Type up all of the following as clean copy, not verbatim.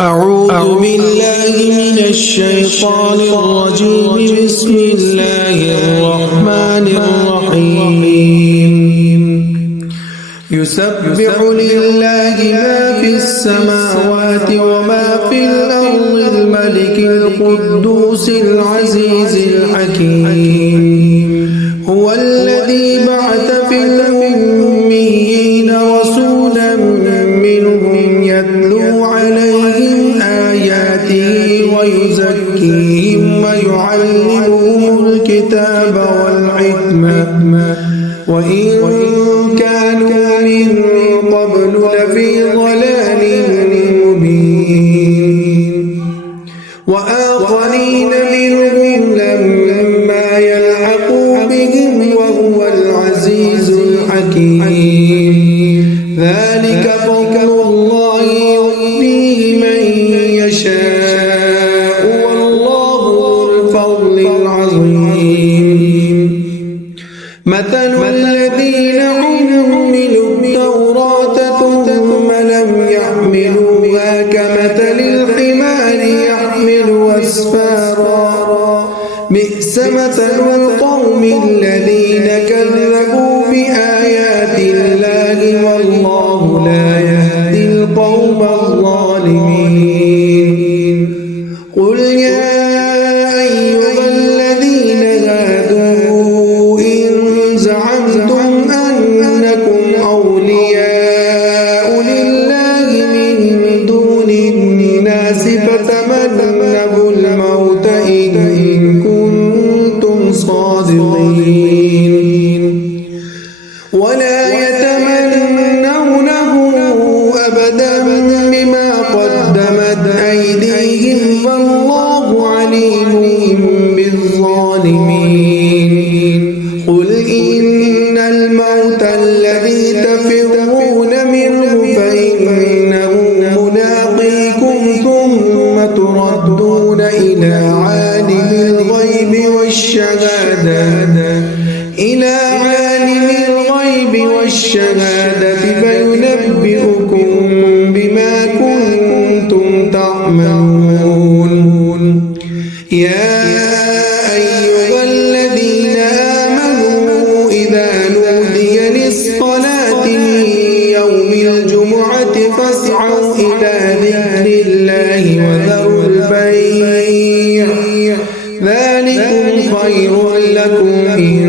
أعوذ بالله من الشيطان الرجيم. بسم الله الرحمن الرحيم. يسبح لله ما في السماوات وما في الأرض الملك القدوس العزيز الحكيم. هو الذي بعث في الأميين رسولا منهم يتلو عليهم آياته ويزكيهم ويعلمهم الكتاب والحكمة وإن كانوا من قبل لفي ضلال مبين. وآخرين منهم لما يلحقوا بهم وهو العزيز الحكيم. ذلك فضل الله يؤتيه من يشاء والله ذو الفضل العظيم. مثل الذين حملوا التوراة ثم لم يحملوها كمثل الحمار يحمل أسفارا. بئس مثل القوم الذين كذبوا بآيات الله والله لا يهدي القوم الظالمين. قل يا أيها الذين هادوا إن زعمتم أنكم أولياء لله من دون الناس فتمنوا الموت إن كنتم صادقين ولا يتمنونه أبدا بما قدمت أيديهم والله عليم بالظالمين. قل إن الموت الذي تفرون منه فإنه ملاقيكم ثم تردون إلى عالم الغيب والشهادة فينبئكم بما كنتم تعملون. يا أيها الذين آمنوا إذا نودي للصلاة من يوم الجمعة فاسعوا إلى ذكر الله وذروا البيع ذلكم خير لكم إن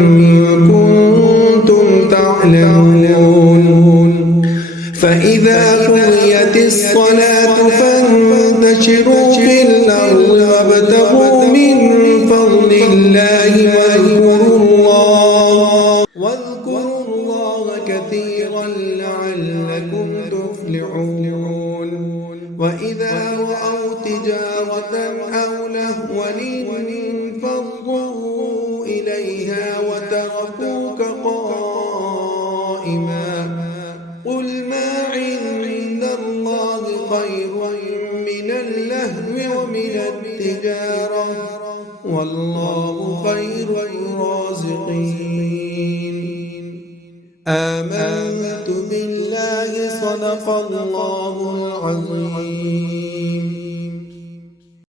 كنتم تعلمون. فإذا قضيت الصلاة فانتشروا في الأرض وابتغوا من فضل الله واذكروا الله كثيرا لعلكم تفلحون. وإذا رأوا تجارة أو لهوا انفضوا إليها وتركوك قائما. قل ما عند الله خير من اللهو ومن التجارة والله خير الرازقين. آمنت بالله صدق الله العظيم.